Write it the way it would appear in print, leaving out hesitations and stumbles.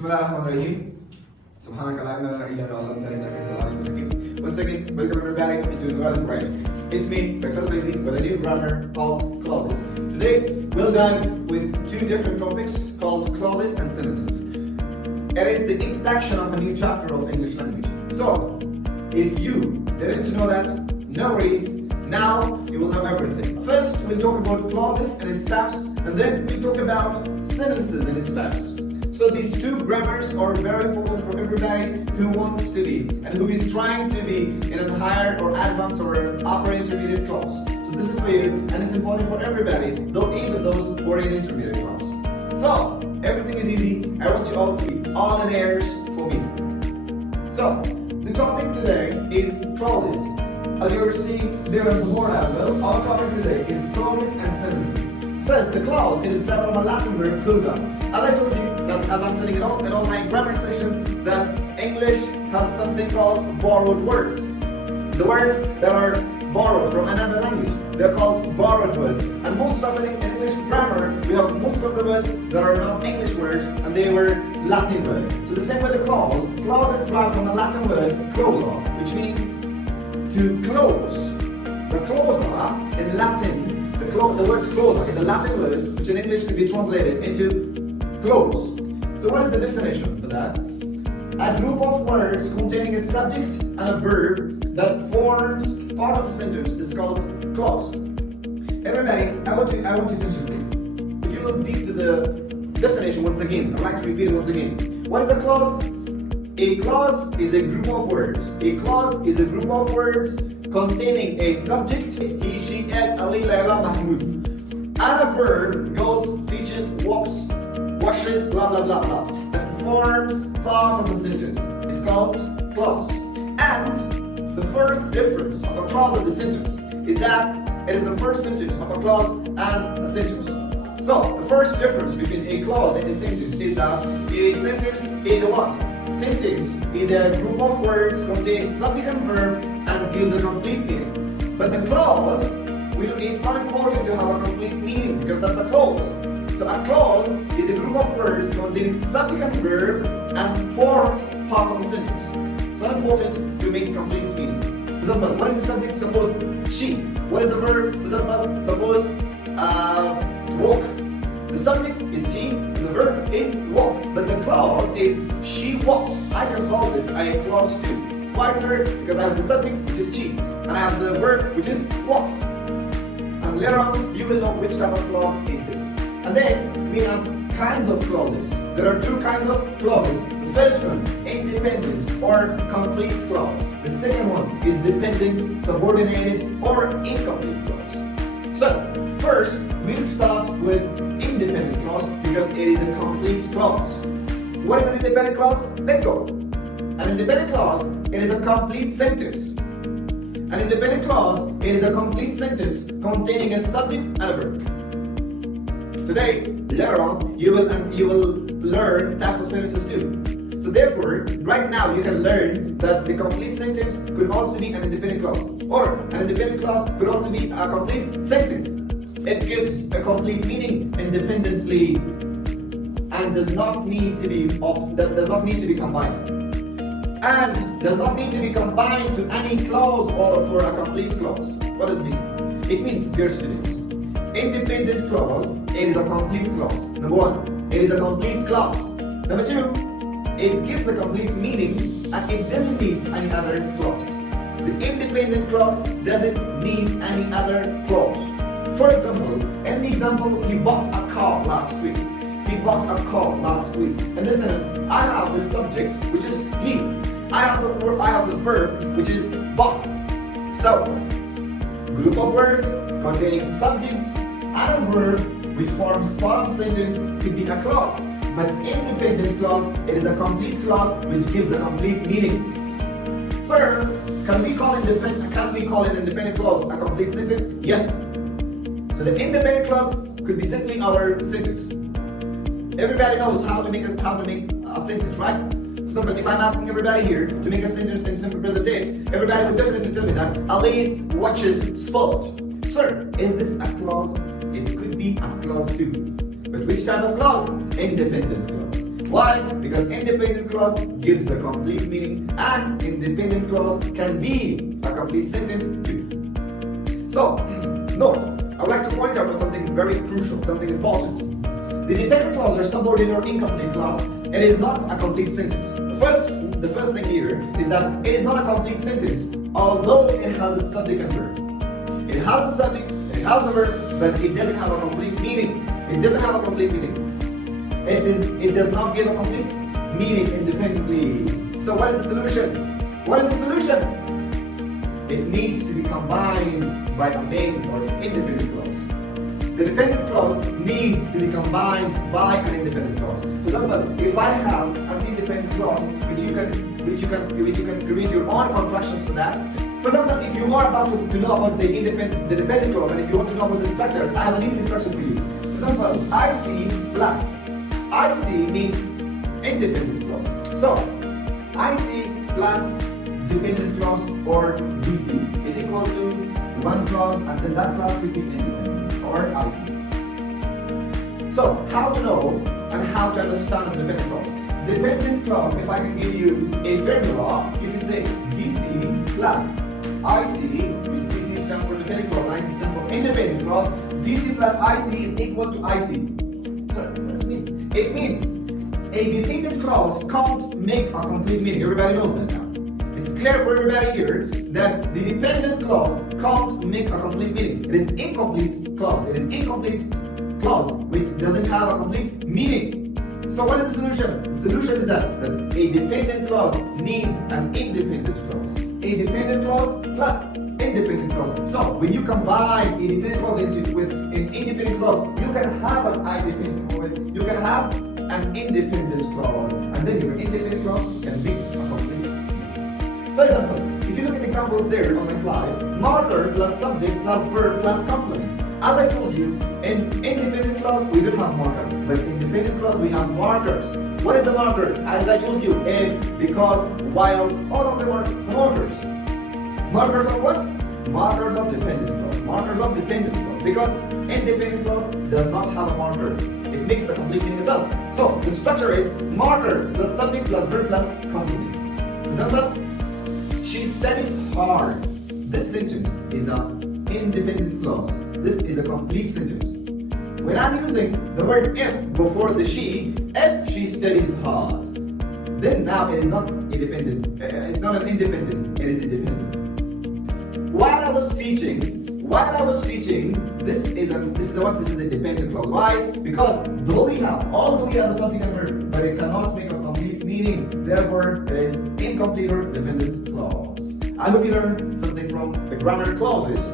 بسم الله الرحمن الرحيم. سبحانك لا علم لنا إلا ما علمتنا إنك أنت العليم الحكيم. Once again, welcome everybody. Hope you're doing well, right? It's me, Faisal Bazy, with a new grammar called clauses. Today, we'll dive with two different topics called clauses and sentences. It is the introduction of a new chapter of English language. So, if you didn't know that, no worries. Now you will know everything. First, we'll talk about clauses and its steps, and then we'll talk about sentences and its steps. So these two grammars are very important for everybody who wants to be and who is trying to be in a higher or advanced or upper intermediate class. So this is for you, and it's important for everybody, though even those who are in intermediate class. So everything is easy. I want you all to be all in ears for me. So the topic today is clauses. As you're seeing there on the board as well, our topic today is clauses and sentences. First, the clause, it is derived from a Latin word clausa. As I told you, as I'm telling it all in all my grammar session, that English has something called borrowed words. The words that are borrowed from another language, they're called borrowed words. And most of it in English grammar, we have most of the words that are not English words, and they were Latin words. So the same way the clause is derived from a Latin word clausa, which means to close. The clausa in Latin, the word clausa is a Latin word which in English could be translated into close. So what is the definition for that? A group of words containing a subject and a verb that forms part of a sentence is called clause. Everybody, I want you to do this. If you look deep to the definition once again, I'd like to repeat it once again. What is a clause? A clause is a group of words. A clause is a group of words containing a subject, he, she, it, Ali, Layla, Mahmoud. And a verb goes, teaches, walks, washes, blah, blah, blah, blah. That forms part of the sentence. It's called clause. And the first difference of a clause and the sentence is that it is the first sentence of a clause and a sentence. So, the first difference between a clause and a sentence is that a sentence is a what? Sentence is a group of words containing subject and verb and gives a complete meaning. But the clause, it's not important to have a complete meaning because that's a clause. So a clause is a group of words containing subject and verb and forms part of a sentence. It's not important to make a complete meaning. For example, what is the subject? Suppose she. What is the verb? For example, suppose walk. The subject is she, the verb is walk. But the clause is she walks. I can call this a clause too. Why, sir? Because I have the subject, which is she, and I have the verb, which is walks. And later on, you will know which type of clause is this. And then we have kinds of clauses. There are two kinds of clauses. The first one, independent or complete clause. The second one is dependent, subordinated, or incomplete clause. So, first, we'll start with independent clause because it is a complete clause. What is an independent clause? Let's go. An independent clause, it is a complete sentence. An independent clause, it is a complete sentence containing a subject and a verb. Today, later on, you will learn types of sentences too. So therefore, right now you can learn that the complete sentence could also be an independent clause, or an independent clause could also be a complete sentence. It gives a complete meaning independently and does not need to be combined. And does not need to be combined to any clause or for a complete clause. What does it mean? It means, dear students, independent clause, it is a complete clause. Number one, it is a complete clause. Number two, it gives a complete meaning and it doesn't need any other clause. The independent clause doesn't need any other clause. For example, in the example, he bought a car last week. He bought a car last week. In this sentence, I have the subject, which is he. I have the verb, which is bought. So, group of words containing subject and a verb which forms part of a sentence could be a clause. But independent clause, it is a complete clause which gives a complete meaning. Sir, can we call an independent clause a complete sentence? Yes. So the independent clause could be simply our sentence. Everybody knows how to make a sentence, right? For example, if I'm asking everybody here to make a sentence in simple present tense, everybody would definitely tell me that Ali watches sport. Sir, is this a clause? It could be a clause too. But which type of clause? Independent clause. Why? Because independent clause gives a complete meaning and independent clause can be a complete sentence too. So, note, I would like to point out something very crucial, something important. The dependent clause or subordinate or incomplete clause, it is not a complete sentence. The first thing here is that it is not a complete sentence, although it has a subject and verb. It has the subject, it has the verb, but it doesn't have a complete meaning. It doesn't have a complete meaning. It does not give a complete meaning independently. So what is the solution? What is the solution? It needs to be combined by a main or independent clause. The dependent clause needs to be combined by an independent clause. For example, if I have an independent clause, which you can create your own constructions for that. For example, if you are about to know about the dependent clause, and if you want to know about the structure, I have an easy structure for you. For example, IC plus IC means independent clause. So IC plus dependent clause or DC is equal to one clause and then that clause will be independent or IC. So how to know and how to understand the dependent clause? Dependent clause, if I can give you a formula, you can say DC plus IC, which DC stands for dependent clause and IC stands for independent clause. DC plus IC is equal to IC. So what does it mean? It means a dependent clause can't make a complete meaning. Everybody knows that now. It's clear for everybody here that the dependent clause can't make a complete meaning. It is incomplete clause. It is incomplete clause which doesn't have a complete meaning. So what is the solution? The solution is that a dependent clause needs an independent clause. A dependent clause plus independent clause. So when you combine a dependent clause with an independent clause, you can have an independent clause. You can have an independent clause, and then your independent clause can be a complete meaning. For example, if you look at examples there on my slide, marker plus subject plus verb plus complement. As I told you, in independent clause we don't have marker, but in dependent clause we have markers. What is the marker? As I told you, if, because, while, all of them are markers. Markers of what? Markers of dependent clause. Markers of dependent clause. Because independent clause does not have a marker. It makes a complete meaning itself. So the structure is marker plus subject plus verb plus complement. For example, she studies hard. This sentence is an independent clause. This is a complete sentence. When I'm using the word if before the she, if she studies hard, then now it is not independent. It's not an independent, it is independent. While I was teaching, this is a dependent clause. Why? Because although we have a subject and verb, but it cannot make a complete meaning. Therefore, it is incomplete or dependent clause. I hope you learned something from the grammar clauses.